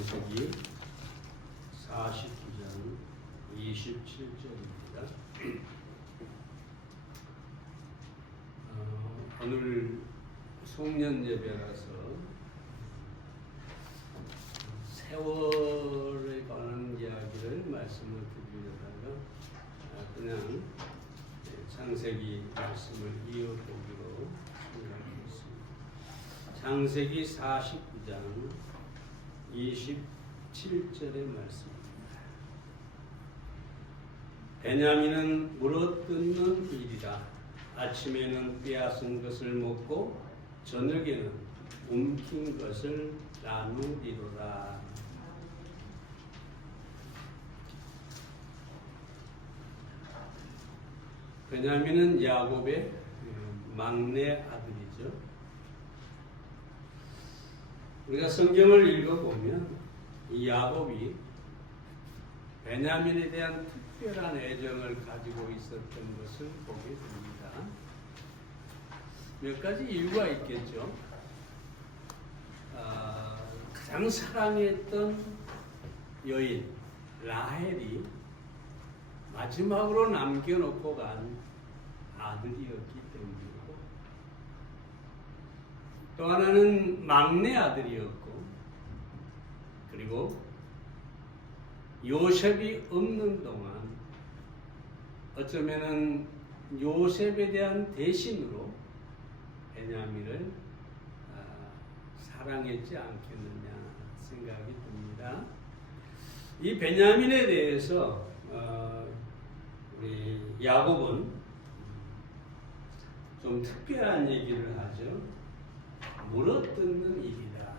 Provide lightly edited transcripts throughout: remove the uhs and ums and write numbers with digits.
창세기 49장 27절입니다. 오늘 송년 예배라서 세월에 관한 이야기를 말씀을 드리려다가 그냥 창세기 말씀을 이어보기로 생각했습니다. 창세기 49장 27절의 말씀입니다. 베냐민은 물어뜯는 일이라. 아침에는 빼앗은 것을 먹고 저녁에는 움킨 것을 나누리로라. 베냐민은 야곱의 막내 아들이죠. 우리가 성경을 읽어보면 이 야곱이 베냐민에 대한 특별한 애정을 가지고 있었던 것을 보게 됩니다. 몇 가지 이유가 있겠죠. 가장 사랑했던 여인 라헬이 마지막으로 남겨놓고 간 아들이었기 때문이고, 또 하나는 막내 아들이었고, 그리고 요셉이 없는 동안 어쩌면은 요셉에 대한 대신으로 베냐민을 사랑했지 않겠느냐 생각이 듭니다. 이 베냐민에 대해서 우리 야곱은 좀 특별한 얘기를 하죠. 물어뜯는 일이다,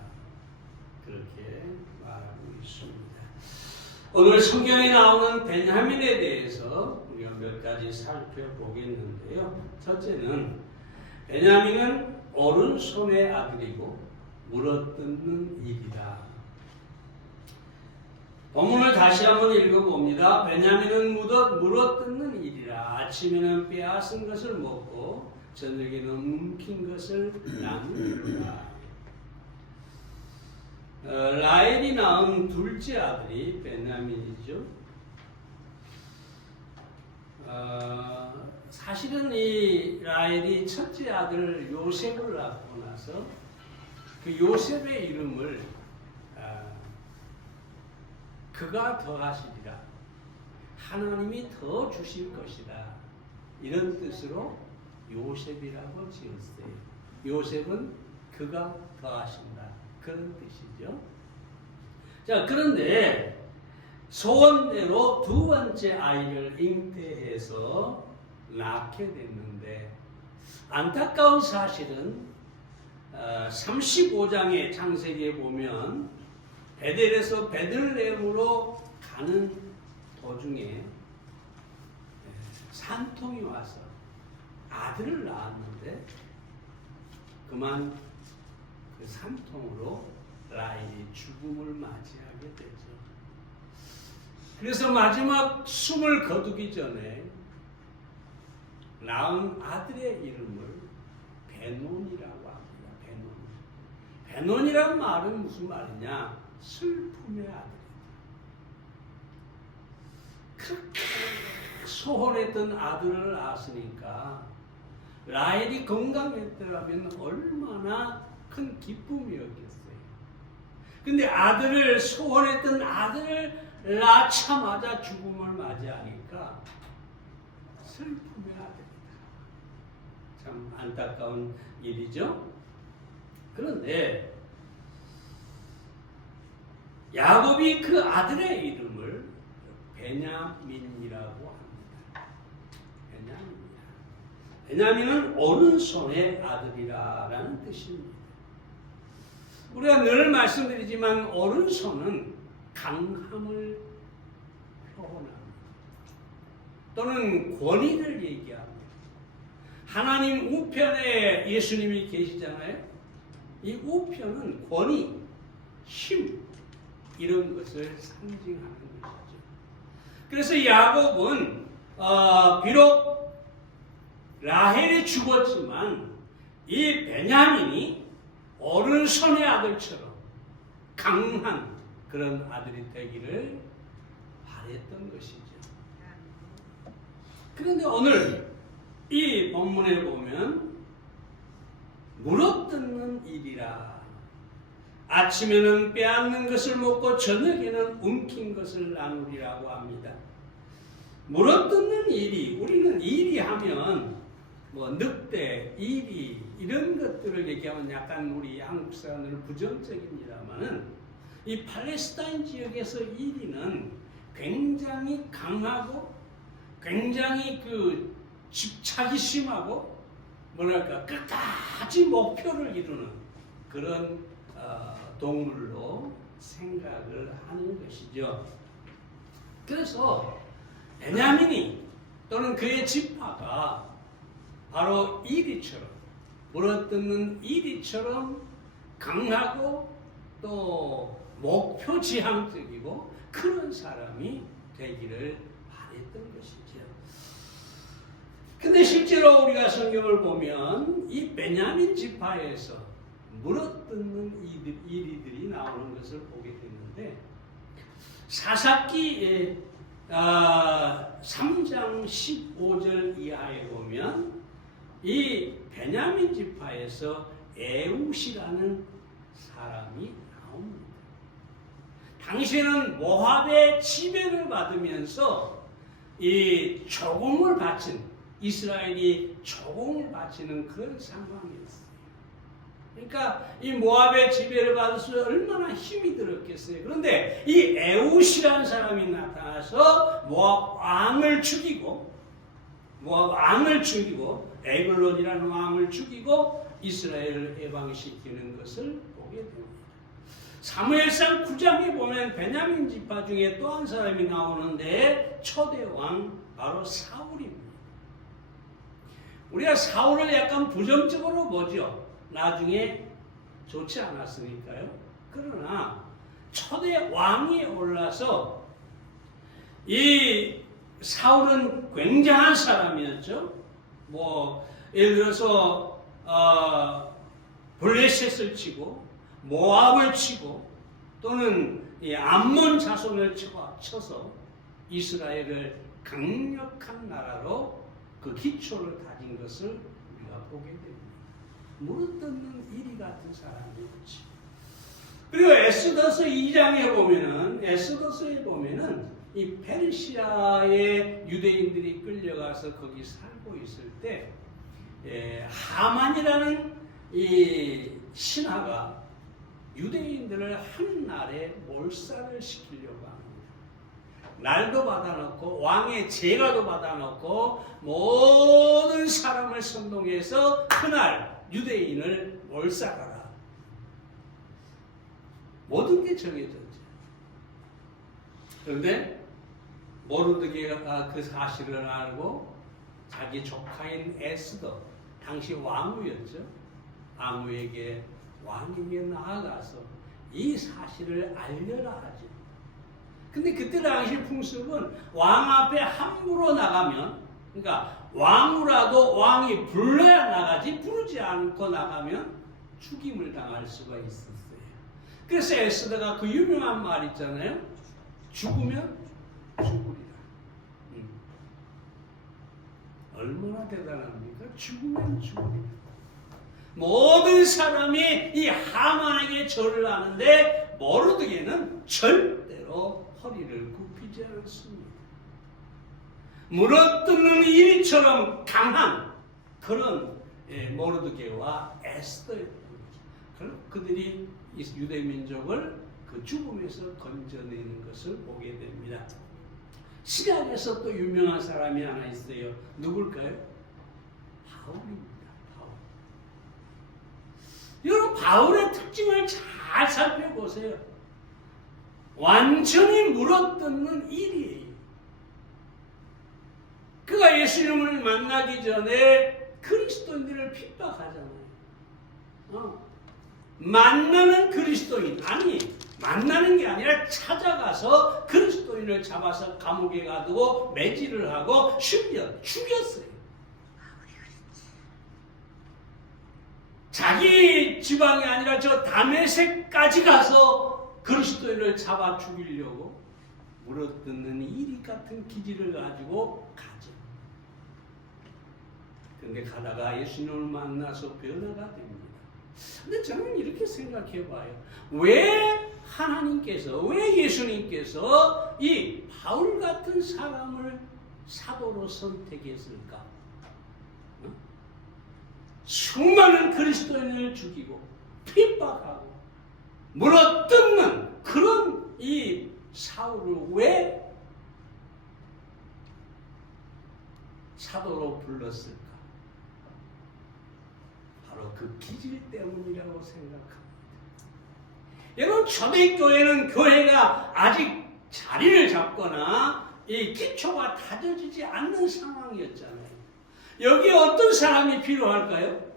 그렇게 말하고 있습니다. 오늘 성경에 나오는 베냐민에 대해서 우리가 몇 가지 살펴보겠는데요. 첫째는 베냐민은 오른손의 아들이고 물어뜯는 일이다. 본문을 다시 한번 읽어봅니다. 베냐민은 물어뜯는 일이라. 아침에는 빼앗은 것을 먹고 저녁에는 움킨 것을 나누리라. 라헬이 낳은 둘째 아들이 베냐민이죠. 사실은 이 라헬이 첫째 아들 요셉을 낳고 나서 그 요셉의 이름을 그가 더하시리라, 하나님이 더 주실 것이다, 이런 뜻으로 요셉이라고 지었어요. 요셉은 그가 더하신다, 그런 뜻이죠. 자, 그런데 소원대로 두 번째 아이를 잉태해서 낳게 됐는데, 안타까운 사실은 35장의 창세기에 보면 베델에서 베들레헴으로 가는 도중에 산통이 와서 아들을 낳았는데 그만 그 산통으로 라헬이 죽음을 맞이하게 되죠. 그래서 마지막 숨을 거두기 전에 낳은 아들의 이름을 베논이라고 합니다. 베논이란 말은 무슨 말이냐? 슬픔의 아들이다. 그렇게 소원했던 아들을 낳았으니까 라헬이 건강했더라면 얼마나 큰 기쁨이었겠어요. 근데 소원했던 아들을 낳자마자 죽음을 맞이하니까 슬픔의 아들이다. 참 안타까운 일이죠. 그런데 야곱이 그 아들의 이름을 베냐민이라고 합니다. 베냐민은 오른손의 아들이라는 뜻입니다. 우리가 늘 말씀드리지만 오른손은 강함을 표현합니다. 또는 권위를 얘기합니다. 하나님 우편에 예수님이 계시잖아요. 이 우편은 권위, 힘, 이런 것을 상징하는 것이죠. 그래서 야곱은 비록 라헬이 죽었지만 이 베냐민이 오른손의 아들처럼 강한 그런 아들이 되기를 바랬던 것이죠. 그런데 오늘 이 본문에 보면 물어뜯는 일이라. 아침에는 빼앗는 것을 먹고 저녁에는 움킨 것을 나누리라고 합니다. 물어뜯는 일이, 우리는 일이 하면 뭐 늑대, 이리 이런 것들을 얘기하면 약간 우리 한국 사람들은 부정적입니다만은 이 팔레스타인 지역에서 이리는 굉장히 강하고 굉장히 그 집착이 심하고 뭐랄까 끝까지 목표를 이루는 그런 동물로 생각을 하는 것이죠. 그래서 베냐민이 또는 그의 지파가 바로 이리처럼 물어뜯는 이리처럼 강하고 또 목표지향적이고 그런 사람이 되기를 바랬던 것이죠. 근데 실제로 우리가 성경을 보면 이 베냐민 지파에서 물어뜯는 이리들이 나오는 것을 보게 되는데 사사기 3장 15절 이하에 보면 이 베냐민 지파에서 에웃이라는 사람이 나옵니다. 당시에는 모압의 지배를 받으면서 이 조공을 바친 이스라엘이 조공을 바치는 그런 상황이었어요. 그러니까 이 모압의 지배를 받아서 얼마나 힘이 들었겠어요. 그런데 이 에웃이라는 사람이 나타나서 모압 왕을 죽이고 에글론이라는 왕을 죽이고 이스라엘을 해방시키는 것을 보게 됩니다. 사무엘상 9장에 보면 베냐민 지파 중에 또 한 사람이 나오는데 초대 왕 바로 사울입니다. 우리가 사울을 약간 부정적으로 보죠. 나중에 좋지 않았으니까요. 그러나 초대 왕이 올라서 이 사울은 굉장한 사람이었죠. 뭐 예를 들어서 블레셋을 치고 모압을 치고 또는 암몬 자손을 쳐서 이스라엘을 강력한 나라로 그 기초를 다진 것을 우리가 보게 됩니다. 물어뜯는 이리 같은 사람이었지. 그리고 에스더서 2장에 보면은 이 페르시아의 유대인들이 끌려가서 거기 살고 있을 때 하만이라는 이 신하가 유대인들을 한 날에 몰살을 시키려고 합니다. 날도 받아놓고 왕의 제가도 받아놓고 모든 사람을 선동해서 그날 유대인을 몰살하라. 모든 게 정해졌죠. 그런데 모르드게가 그 사실을 알고 자기 조카인 에스더, 당시 왕후였죠. 왕에게 나아가서 이 사실을 알려라 하죠. 근데 그때 당시 풍습은 왕 앞에 함부로 나가면, 그러니까 왕후라도 왕이 불러야 나가지 부르지 않고 나가면 죽임을 당할 수가 있었어요. 그래서 에스더가 그 유명한 말 있잖아요. 죽으면 죽으리라. 얼마나 대단합니까? 죽으면 죽으리라. 모든 사람이 이 하만에게 절을 하는데 모르드게는 절대로 허리를 굽히지 않습니다. 물어뜯는 이리처럼 강한 그런 모르드게와 에스더였던 거죠. 그들이 유대 민족을 그 죽음에서 건져내는 것을 보게 됩니다. 신약에서 또 유명한 사람이 하나 있어요. 누굴까요? 바울입니다. 여러분, 바울의 특징을 잘 살펴보세요. 완전히 물어뜯는 일이에요. 그가 예수님을 만나기 전에 그리스도인들을 핍박하잖아요. 만나는 그리스도인, 아니 만나는 게 아니라 찾아가서 그리스도인을 잡아서 감옥에 가두고 매질을 하고 심지어 죽였어요. 자기 지방이 아니라 저 다메섹까지 가서 그리스도인을 잡아 죽이려고 물어뜯는 이리 같은 기질을 가지고 가죠. 근데 가다가 예수님을 만나서 변화가 됩니다. 근데 저는 이렇게 생각해 봐요. 왜 하나님께서, 왜 예수님께서 이 바울 같은 사람을 사도로 선택했을까? 수많은 그리스도인을 죽이고 핍박하고 물어뜯는 그런 이 사울을 왜 사도로 불렀을까? 바로 그 기질 때문이라고 생각합니다. 여러분, 초대교회는 교회가 아직 자리를 잡거나 이 기초가 다져지지 않는 상황이었잖아요. 여기에 어떤 사람이 필요할까요?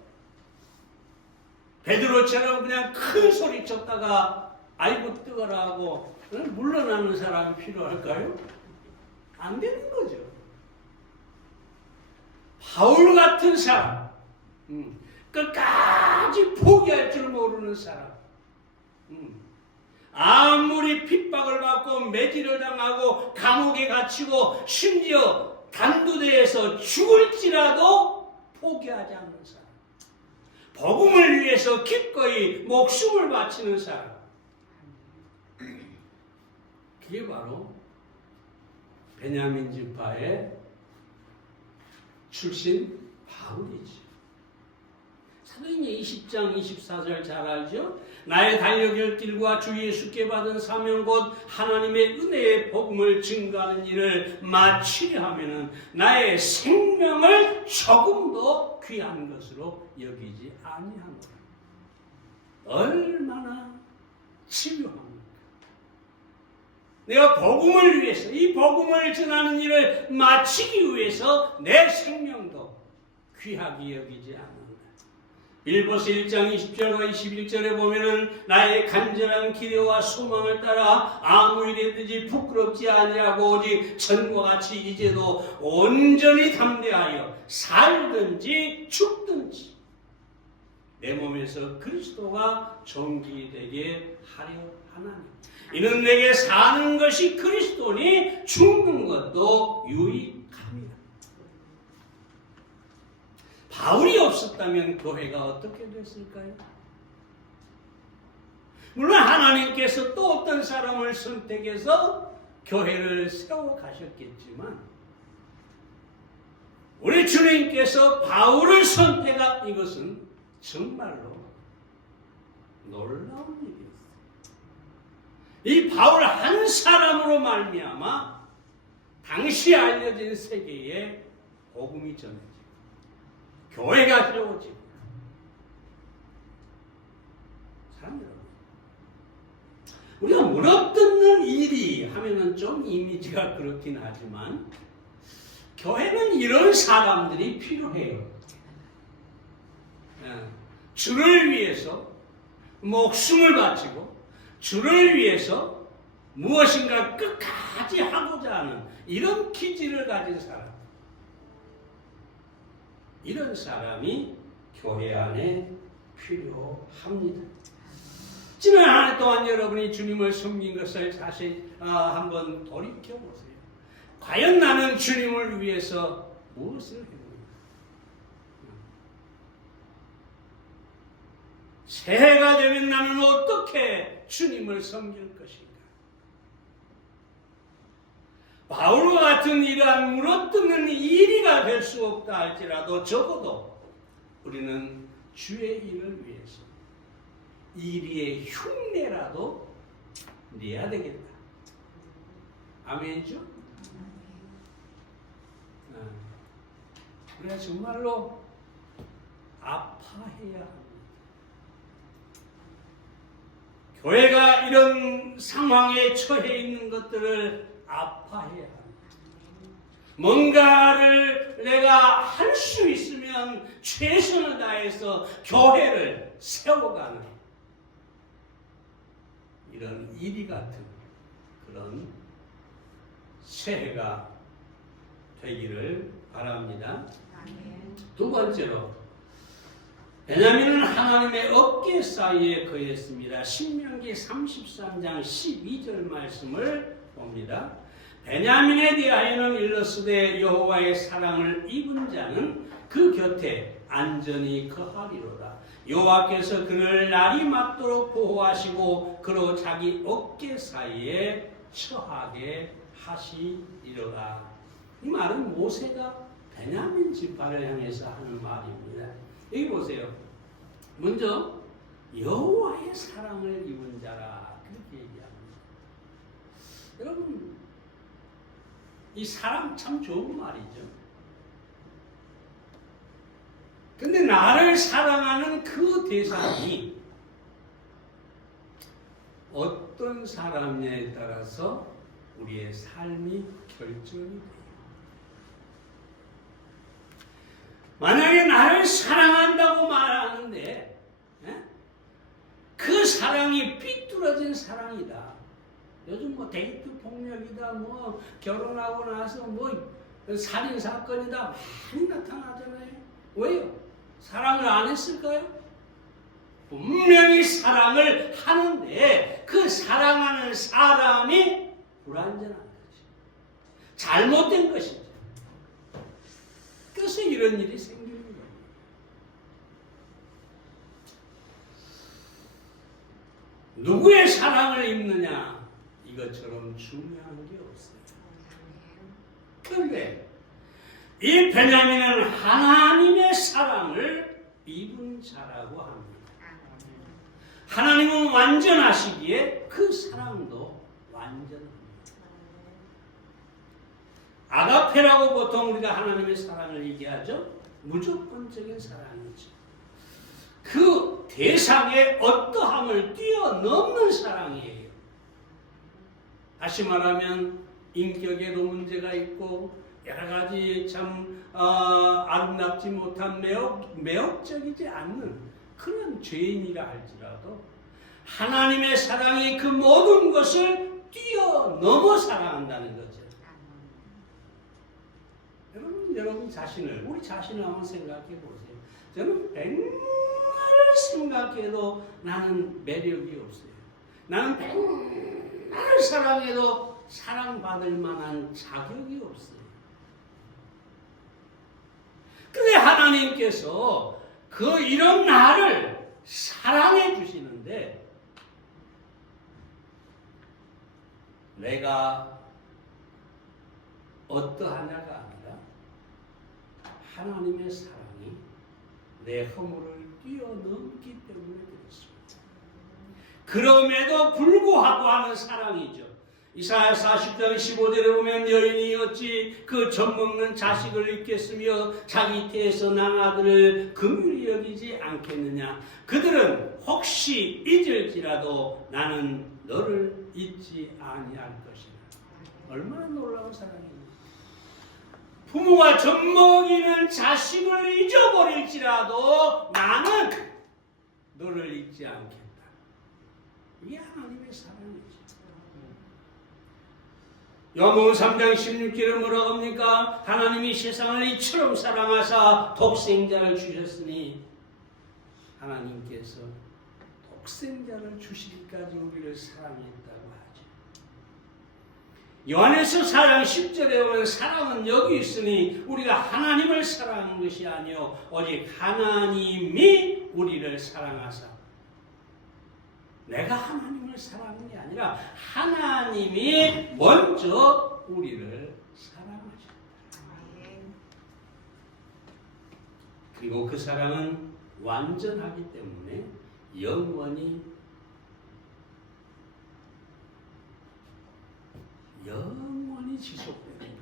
베드로처럼 그냥 큰 소리 쳤다가 아이고 뜨거라 하고 물러나는 사람이 필요할까요? 안 되는 거죠. 바울 같은 사람, 끝까지 포기할 줄 모르는 사람, 아무리 핍박을 받고 매질을 당하고 감옥에 갇히고 심지어 단두대에서 죽을지라도 포기하지 않는 사람, 복음을 위해서 기꺼이 목숨을 바치는 사람, 그게 바로 베냐민 지파의 출신 바울이지. 사도행전 20장 24절 잘 알죠? 나의 달려갈 길과 주 예수께 받은 사명 곧 하나님의 은혜의 복음을 증거하는 일을 마치려 하면은 나의 생명을 조금도 귀한 것으로 여기지 아니하노라. 얼마나 치료합니까? 내가 복음을 위해서, 이 복음을 전하는 일을 마치기 위해서 내 생명도 귀하게 여기지 않는다. 빌보서 1장 20절과 21절에 보면은 나의 간절한 기대와 소망을 따라 아무 일이든지 부끄럽지 아니하고 오직 전과 같이 이제도 온전히 담대하여 살든지 죽든지 내 몸에서 그리스도가 존귀되게 하려 하나니 이는 내게 사는 것이 그리스도니 죽는 것도 유익함이라. 바울이 없었다면 교회가 어떻게 됐을까요? 물론 하나님께서 또 어떤 사람을 선택해서 교회를 세워 가셨겠지만 우리 주님께서 바울을 선택한 이것은 정말로 놀라운 일이었어요. 이 바울 한 사람으로 말미암아 당시 알려진 세계에 복음이 전해지고 교회가 세워지고. 사람 여러분, 우리가 물어뜯는 일이 하면은 좀 이미지가 그렇긴 하지만 교회는 이런 사람들이 필요해요. 주를 위해서 목숨을 바치고 주를 위해서 무엇인가 끝까지 하고자 하는 이런 기질을 가진 사람, 이런 사람이 교회 안에 필요합니다. 지난 한 해 동안 여러분이 주님을 섬긴 것을 다시 한번 돌이켜보세요. 과연 나는 주님을 위해서 무엇을 해보는가? 새해가 되면 나는 어떻게 주님을 섬길 것인가? 바울과 같은 이러한 물어뜯는 일이가 될 수 없다 할지라도 적어도 우리는 주의 일을 위해서 일의 흉내라도 내야 되겠다. 아멘이죠? 우리가 정말로 아파해야 합니다. 교회가 이런 상황에 처해 있는 것들을 아파해야 합니다. 뭔가를 내가 할 수 있으면 최선을 다해서 교회를 세워가는 이런 이리 같은 그런 새해가 되기를 바랍니다. 두 번째로, 베냐민은 하나님의 어깨 사이에 거했습니다. 신명기 33장 12절 말씀을 봅니다. 베냐민에 대하여는 일러스되 여호와의 사랑을 입은 자는 그 곁에 안전히 거하리로다. 여호와께서 그를 날이 맞도록 보호하시고 그로 자기 어깨 사이에 처하게 하시리로다. 이 말은 모세가 베냐민 지파를 향해서 하는 말입니다. 여기 보세요. 먼저 여호와의 사랑을 입은 자라 그렇게 얘기합니다. 여러분, 이 사랑 참 좋은 말이죠. 근데 나를 사랑하는 그 대상이 어떤 사람냐에 따라서 우리의 삶이 결정이 돼요. 만약에 나를 사랑한다고 말하는데 그 사랑이 삐뚤어진 사랑이다. 요즘 뭐 데이트 폭력이다, 뭐 결혼하고 나서 뭐 살인 사건이다 많이 나타나잖아요. 왜요? 사랑을 안 했을까요? 분명히 사랑을 하는데 그 사랑하는 사람이 불완전한 거지. 잘못된 것이죠. 그래서 이런 일이 생기는 거예요. 누구의 사랑을 입느냐 이것처럼 중요한 게 없어요. 그런데 이 베냐민은 하나님의 사랑을 입은 자라고 합니다. 하나님은 완전하시기에 그 사랑도 완전합니다. 아가페라고 보통 우리가 하나님의 사랑을 얘기하죠. 무조건적인 사랑이죠. 그 대상의 어떠함을 뛰어넘는 사랑이에요. 다시 말하면 인격에도 문제가 있고 여러 가지 참 아름답지 못한 매혹적이지 않는 그런 죄인이라 할지라도 하나님의 사랑이 그 모든 것을 뛰어넘어 사랑한다는 거죠. 여러분 자신을, 우리 자신을 한번 생각해 보세요. 저는 백날 생각해도 나는 매력이 없어요. 나는 백날 사랑해도 사랑받을 만한 자격이 없어요. 근데 하나님께서 그 이런 나를 사랑해 주시는데 내가 어떠하냐가 아니라 하나님의 사랑이 내 허물을 뛰어넘기 때문에 그렇습니다. 그럼에도 불구하고 하는 사랑이죠. 이사야 40장 15절에 보면 여인이 어찌 그 젖먹는 자식을 잊겠으며 자기 태에서 난 아들을 긍휼히 여기지 않겠느냐. 그들은 혹시 잊을지라도 나는 너를 잊지 아니할 것이다. 얼마나 놀라운 사랑입니까? 부모가 젖먹이는 자식을 잊어버릴지라도 나는 너를 잊지 않겠다. 이게 하나님의 사랑이죠. 요한복음 3장 16절에 뭐라고 합니까? 하나님이 세상을 이처럼 사랑하사 독생자를 주셨으니 하나님께서 독생자를 주시기까지 우리를 사랑했다고 하죠. 요한에서 4장 10절에 보면 사랑은 여기 있으니 우리가 하나님을 사랑한 것이 아니요 오직 하나님이 우리를 사랑하사, 내가 하나님을 사랑하는 게 아니라 하나님이 먼저 우리를 사랑하셨다. 그리고 그 사랑은 완전하기 때문에 영원히 지속되는 거죠.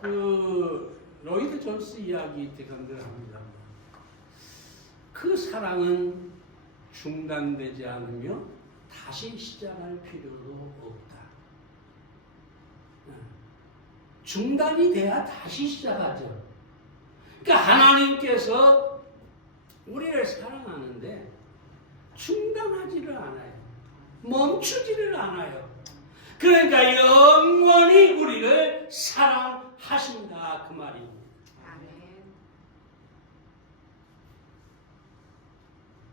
그 로이드 존스 이야기 대강들 합니다. 그 사랑은 중단되지 않으며 다시 시작할 필요도 없다. 중단이 돼야 다시 시작하죠. 그러니까 하나님께서 우리를 사랑하는데 중단하지를 않아요. 멈추지를 않아요. 그러니까 영원히 우리를 사랑하신다 그 말입니다.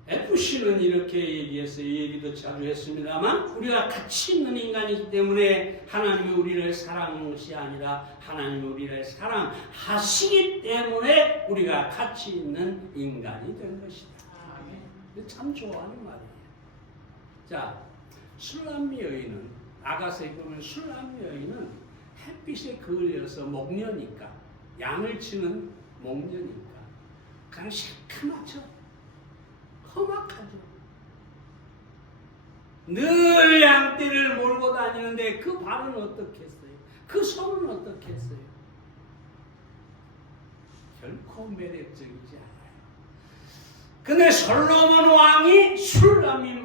FC는 이렇게 얘기했어요. 이 얘기도 자주 했습니다만 우리가 가치 있는 인간이기 때문에 하나님이 우리를 사랑하는 것이 아니라 하나님이 우리를 사랑하시기 때문에 우리가 가치 있는 인간이 된 것이다. 참 좋아하는 말이에요. 자, 술람미 여인은 아가서에 보면 술람미 여인은 햇빛에 그을려서 목녀니까 양을 치는 목녀니까 그냥 시커멓죠. 험악하죠. 늘 양떼를 몰고 다니는데 그 발은 어떻게 했어요? 그 손은 어떻게 했어요? 결코 매력적이지 않아요. 근데 솔로몬 왕이 술람미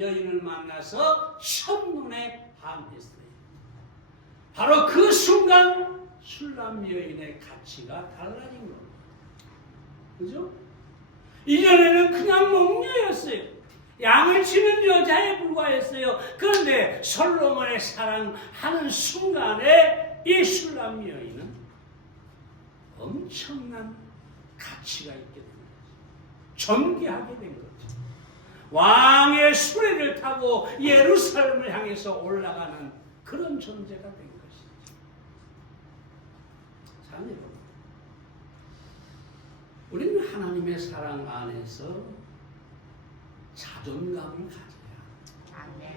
여인을 만나서 첫눈에 반했어요. 바로 그 순간 술람미 여인의 가치가 달라진 겁니다. 그죠? 이전에는 그냥 목녀였어요. 양을 치는 여자에 불과했어요. 그런데 솔로몬의 사랑하는 순간에 이 술람미 여인은 엄청난 가치가 있게 된 거죠. 존귀하게 된 거죠. 왕의 수레를 타고 예루살렘을 향해서 올라가는 그런 존재가 된 것이죠. 자, 여러분. 우리는 하나님의 사랑 안에서 자존감을 가져야 합니다.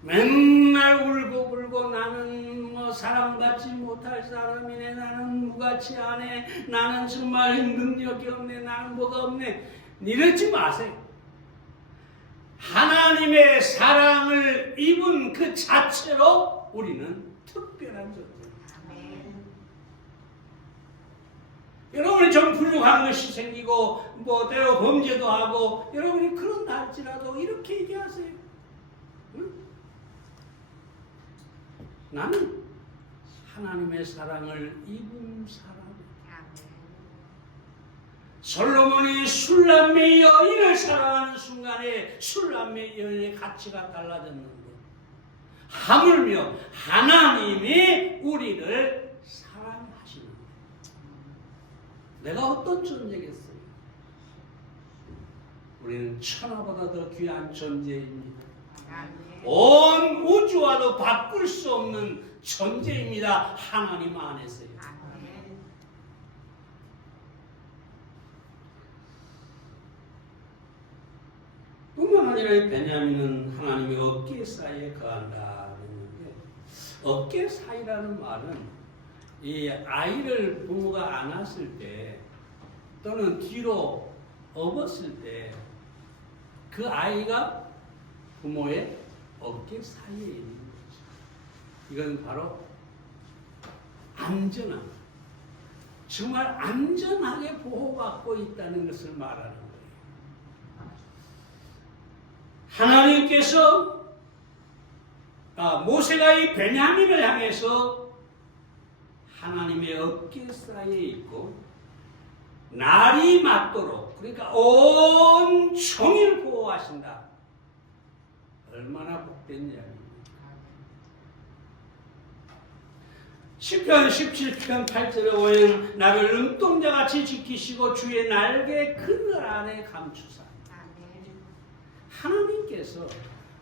맨날 울고 나는 뭐 사랑받지 못할 사람이네, 나는 무가치 않네, 나는 정말 능력이 없네, 나는 뭐가 없네, 이러지 마세요. 하나님의 사랑을 입은 그 자체로 우리는 특별한 존재입니다. 여러분이 좀 부족한 것이 생기고 뭐 때로 범죄도 하고 여러분이 그런다 할지라도 이렇게 얘기하세요. 응? 나는 하나님의 사랑을 입은 사람이다. 솔로몬이 술람미 여인을 사랑하는 순간에 술람미 여인의 가치가 달라졌는데 하물며 하나님이 우리를 내가 어떤 존재겠어요? 우리는 천하보다 더 귀한 존재입니다. 온 우주와도 바꿀 수 없는 존재입니다. 하나님 안에서요. 뿐만 아니라 베냐민은 하나님의 어깨 사이에 거한다 했는데 어깨 사이라는 말은 이 아이를 부모가 안았을 때 또는 뒤로 업었을 때 그 아이가 부모의 어깨 사이에 있는 거죠. 이건 바로 안전함, 정말 안전하게 보호받고 있다는 것을 말하는 거예요. 하나님께서 모세가 이 베냐민을 향해서 하나님의 어깨 사이에 있고 날이 맞도록 그러니까 온 종일 보호하신다. 얼마나 복된 이야기입니까? 시편 17편 8절에 보면 나를 눈동자같이 지키시고 주의 날개 그늘 안에 감추사. 하나님께서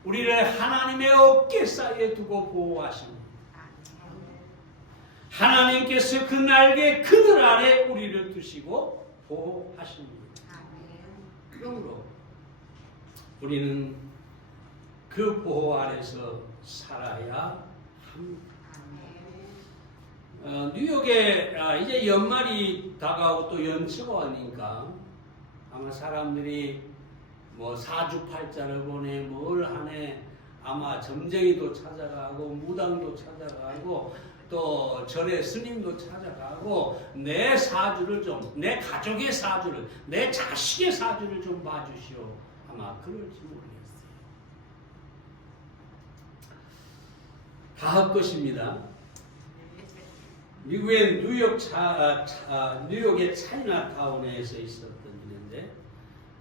우리를 하나님의 어깨 사이에 두고 보호하십니다. 하나님께서 그 날개 그늘 아래 우리를 두시고 보호하십니다. 그러므로 우리는 그 보호 아래서 살아야 합니다. 뉴욕에 이제 연말이 다가오고 또 연초가 오니까 아마 사람들이 뭐 사주팔자를 보내 뭘 하네 아마 점쟁이도 찾아가고 무당도 찾아가고 또 절에 스님도 찾아가고 내 사주를 좀, 내 가족의 사주를, 내 자식의 사주를 좀 봐주시오. 아마 그럴지 모르겠어요. 다 할 것입니다. 미국의 뉴욕의 차이나타운에서 있었던 일인데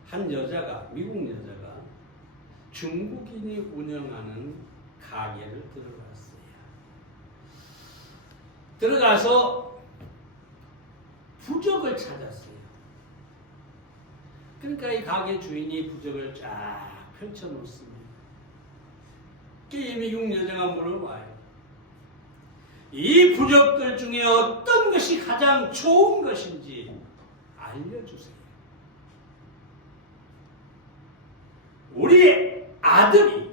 한 여자가, 미국 여자가 중국인이 운영하는 가게를 들어갔어요. 들어가서 부적을 찾았어요. 그러니까 이 가게 주인이 부적을 쫙 펼쳐놓습니다. 게임이 육여자가 물어봐요. 이 부적들 중에 어떤 것이 가장 좋은 것인지 알려주세요. 우리 아들이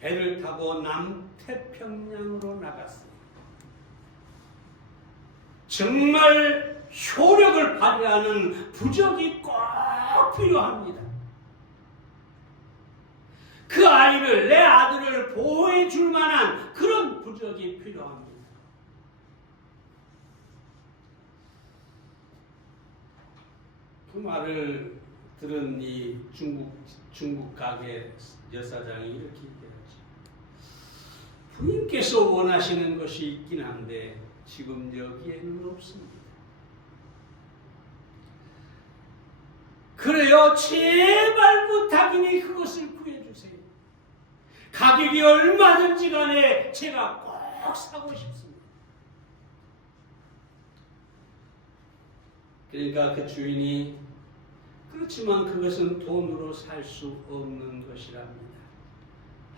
배를 타고 남태평양으로 나갔어요. 정말 효력을 발휘하는 부적이 꼭 필요합니다. 그 아이를, 내 아들을 보호해 줄 만한 그런 부적이 필요합니다. 그 말을 들은 이 중국 가게 여사장이 이렇게 얘기하죠. 부인께서 원하시는 것이 있긴 한데 지금 여기에는 없습니다. 그래요, 제발 부탁이니 그것을 구해주세요. 가격이 얼마든지 간에 제가 꼭 사고 싶습니다. 그러니까 그 주인이 그렇지만 그것은 돈으로 살 수 없는 것이랍니다.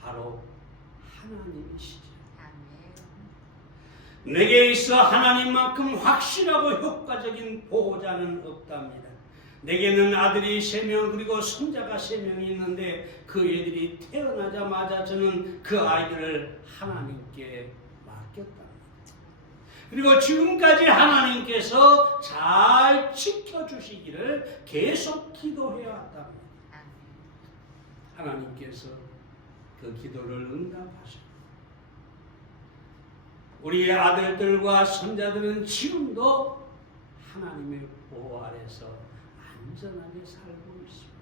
바로 하나님이시죠. 내게 있어 하나님만큼 확실하고 효과적인 보호자는 없답니다. 내게는 아들이 3명 그리고 손자가 3명이 있는데 그 애들이 태어나자마자 저는 그 아이들을 하나님께 맡겼답니다. 그리고 지금까지 하나님께서 잘 지켜주시기를 계속 기도해왔답니다. 하나님께서 그 기도를 응답하셨습니다. 우리의 아들들과 손자들은 지금도 하나님의 보호 아래서 안전하게 살고 있습니다.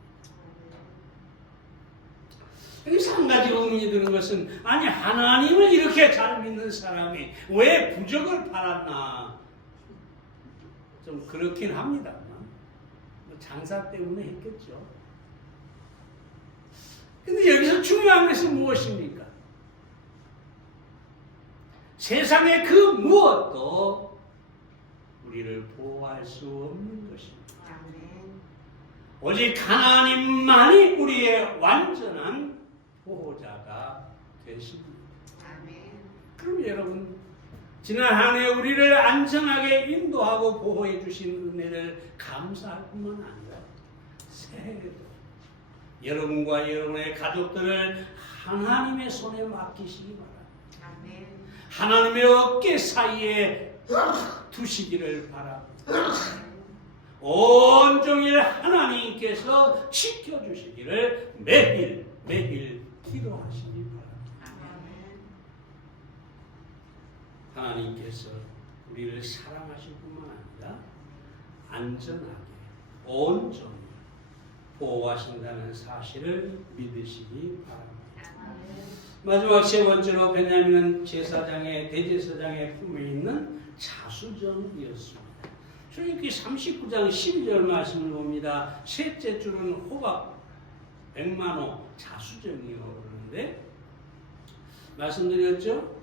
여기서 한 가지 의문이 드는 것은, 아니 하나님을 이렇게 잘 믿는 사람이 왜 부적을 팔았나? 좀 그렇긴 합니다만 장사 때문에 했겠죠. 근데 여기서 중요한 것은 무엇입니까? 세상의 그 무엇도 우리를 보호할 수 없는 것입니다. 오직 하나님만이 우리의 완전한 보호자가 되십니다. 그럼 여러분, 지난 한 해 우리를 안전하게 인도하고 보호해 주신 은혜를 감사할 뿐만 아니라 새해에도 여러분과 여러분의 가족들을 하나님의 손에 맡기시기 바랍니다. 하나님의 어깨 사이에 두시기를 바랍니다. 온종일 하나님께서 지켜주시기를 매일 기도하시기 바랍니다. 하나님께서 우리를 사랑하실 뿐만 아니라 안전하게 온종일 보호하신다는 사실을 믿으시기 바랍니다. 마지막 세 번째로 베냐민은 대제사장의 품에 있는 자수정이었습니다. 출애굽기 39장 12절 말씀을 봅니다. 셋째 줄은 호박 100만호 자수정이요 그러는데 말씀드렸죠?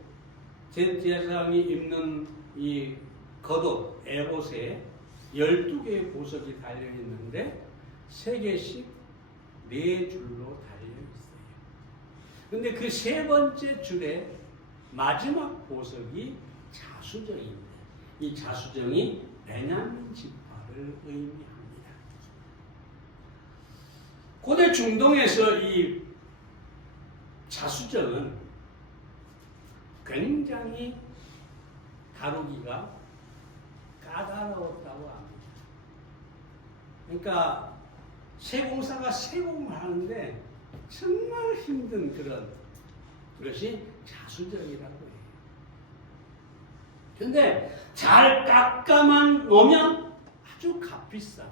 대제사장이 입는 이 겉옷 에봇에 12개의 보석이 달려있는데 3개씩 4줄로 달려있어요. 근데 그 세 번째 줄에 마지막 보석이 자수정입니다. 이 자수정이 베냐민 지파를 의미합니다. 고대 중동에서 이 자수정은 굉장히 다루기가 까다로웠다고 합니다. 그러니까 세공사가 세공을 하는데 정말 힘든 그런 것이 자수정이라고 해요. 그런데 잘 깎아만 놓으면 아주 값비싼,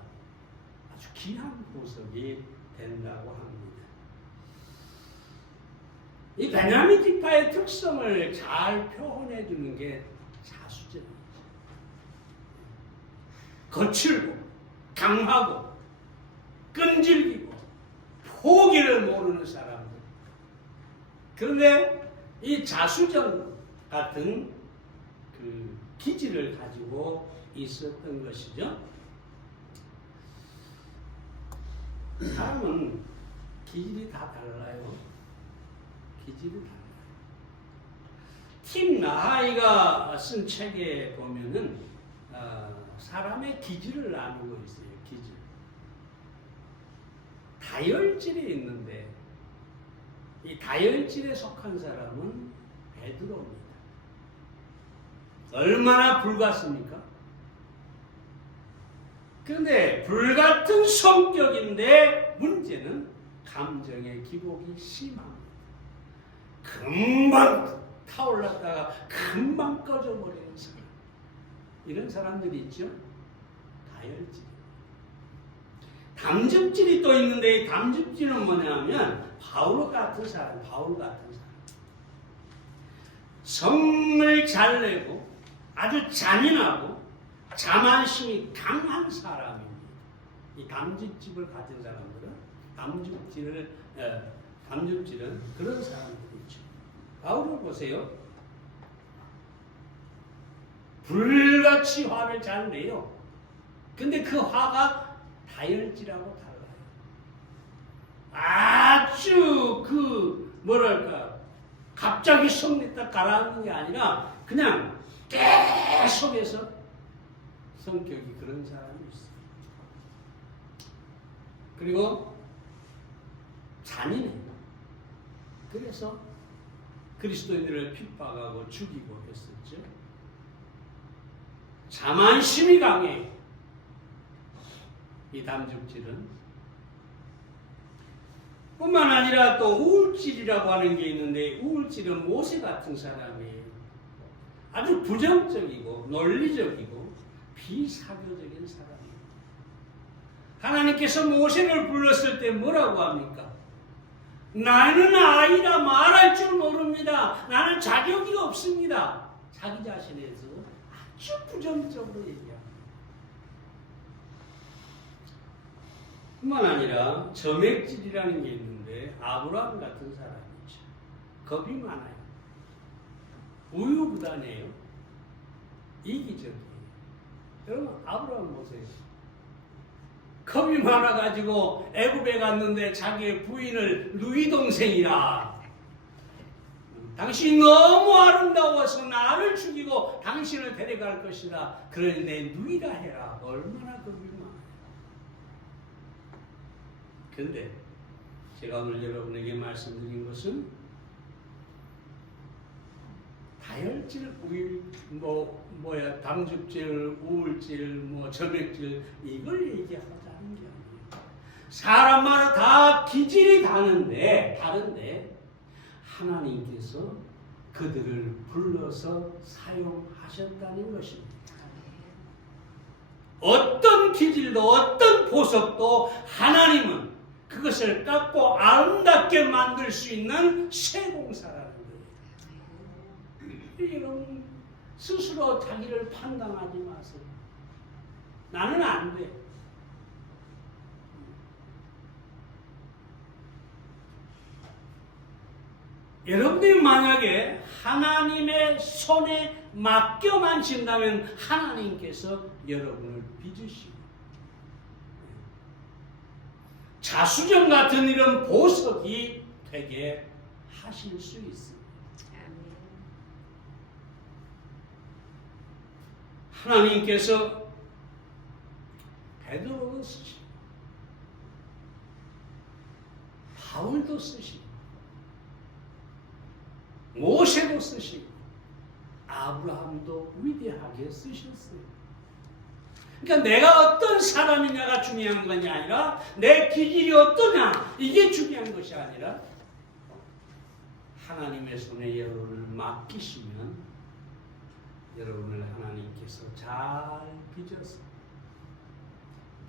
아주 귀한 보석이 된다고 합니다. 이 베냐민 지파의 특성을 잘 표현해 주는 게 자수정이죠. 거칠고 강하고 끈질기고 포기를 모르는 사람들. 그런데 이 자수정 같은 그 기질을 가지고 있었던 것이죠. 사람은 기질이 다 달라요. 기질이 달라요. 팀 나하이가 쓴 책에 보면은 사람의 기질을 나누고 있어요. 기질. 다혈질이 있는데 이 다혈질에 속한 사람은 베드로입니다. 얼마나 불같습니까? 그런데 불같은 성격인데 문제는 감정의 기복이 심합니다. 금방 타올랐다가 금방 꺼져버리는 사람. 이런 사람들이 있죠. 다혈질. 담즙질이 또 있는데 이 담즙질은 뭐냐면 바울 같은 사람. 성을 잘 내고 아주 잔인하고 자만심이 강한 사람입니다. 이 담즙질을 가진 사람들은 담즙질은 그런 사람들이 있죠. 바울을 보세요. 불같이 화를 잘 내요. 근데 그 화가 다혈질하고 달라요. 아주 갑자기 성냈다 가라앉는 게 아니라 그냥 계속해서 성격이 그런 사람이 있어요. 그리고 잔인해요. 그래서 그리스도인들을 핍박하고 죽이고 했었죠. 자만심이 강해. 이 담즙질은 뿐만 아니라 또 우울질이라고 하는 게 있는데 우울질은 모세 같은 사람이에요. 아주 부정적이고 논리적이고 비사교적인 사람이에요. 하나님께서 모세를 불렀을 때 뭐라고 합니까? 나는 아이라 말할 줄 모릅니다. 나는 자격이 없습니다. 자기 자신에 대해서 아주 부정적으로 얘기합니다. 뿐만 아니라 점액질이라는 게 있는데 아브라함 같은 사람이죠. 겁이 많아요. 우유부단해요. 이기적이에요. 여러분 아브라함 보세요. 겁이 많아가지고 애굽에 갔는데 자기의 부인을 누이 동생이라 당신이 너무 아름다워서 나를 죽이고 당신을 데려갈 것이라 그러니 내 누이라 해라. 얼마나 겁이 많아요. 그런데 제가 오늘 여러분에게 말씀드린 것은 다혈질, 담즙질, 우울질, 점액질 이걸 얘기하자는 게 아니에요. 사람마다 다 기질이 다른데 하나님께서 그들을 불러서 사용하셨다는 것입니다. 어떤 기질도 어떤 보석도 하나님은 그것을 깎고 아름답게 만들 수 있는 세공사라는 거예요. 여러분 스스로 자기를 판단하지 마세요. 나는 안 돼. 여러분들이 만약에 하나님의 손에 맡겨만 진다면 하나님께서 여러분을 빚으시고 자수정 같은 이런 보석이 되게 하실 수 있습니다. 하나님께서 베드로도 쓰시고 바울도 쓰시고 모세도 쓰시고 아브라함도 위대하게 쓰셨어요. 그러니까 내가 어떤 사람이냐가 중요한 것이 아니라 내 기질이 어떠냐 이게 중요한 것이 아니라 하나님의 손에 여러분을 맡기시면 여러분을 하나님께서 잘 빚어서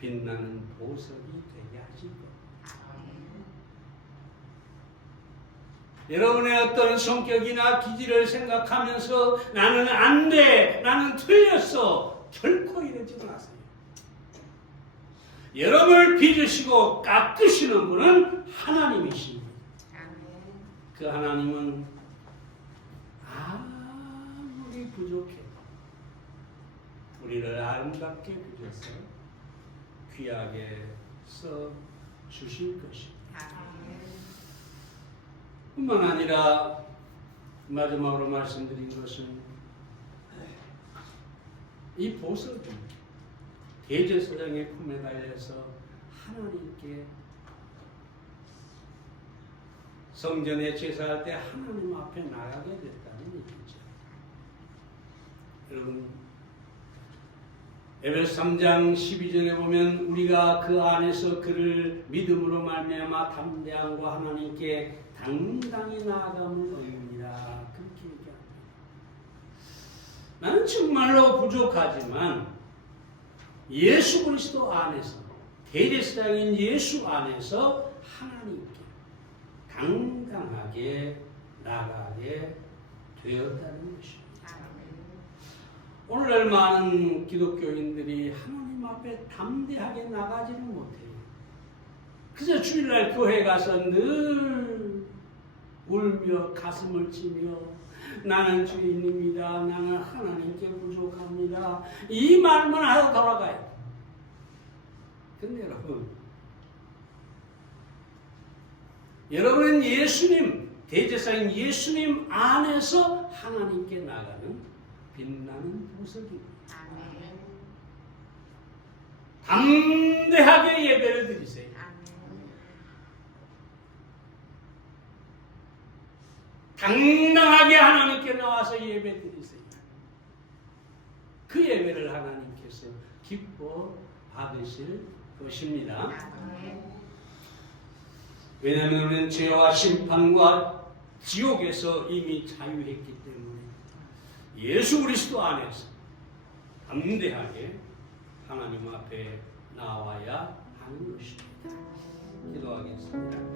빛나는 보석이 되게 하실 겁니다. 여러분의 어떤 성격이나 기질을 생각하면서 나는 안 돼, 나는 틀렸어 결코 이러지 마세요. 여러분을 빚으시고 깎으시는 분은 하나님이십니다. 그 하나님은 아무리 부족해도 우리를 아름답게 빚어서 귀하게 써 주실 것입니다. 뿐만 아니라 마지막으로 말씀드린 것은 이 보석이 대제사장의 품에 달려서 하나님께 성전에 제사할 때 하나님 앞에 나가게 됐다는 얘기죠. 여러분, 에베소 3장 12절에 보면 우리가 그 안에서 그를 믿음으로 말미암아 담대함과 하나님께 당당히 나아감을 얻느니라, 그렇게 얘기합니다. 나는 정말로 부족하지만 예수 그리스도 안에서, 대제사장인 예수 안에서 하나님께 당당하게 나가게 되었다는 것입니다. 오늘날 많은 기독교인들이 하나님 앞에 담대하게 나가지를 못해요. 그저 주일날 교회 가서 늘 울며 가슴을 치며 나는 주인입니다. 나는 하나님께 부족합니다. 이 말만 하고 돌아가요. 근데 여러분은 예수님, 대제사장인 예수님 안에서 하나님께 나가는 빛나는 보석입니다. 담대하게 예배를 드리세요. 당당하게 하나님께 나와서 예배 드리세요. 그 예배를 하나님께서 기뻐 받으실 것입니다. 왜냐하면 우리는 죄와 심판과 지옥에서 이미 자유했기 때문에 예수 그리스도 안에서 담대하게 하나님 앞에 나와야 하는 것입니다. 기도하겠습니다.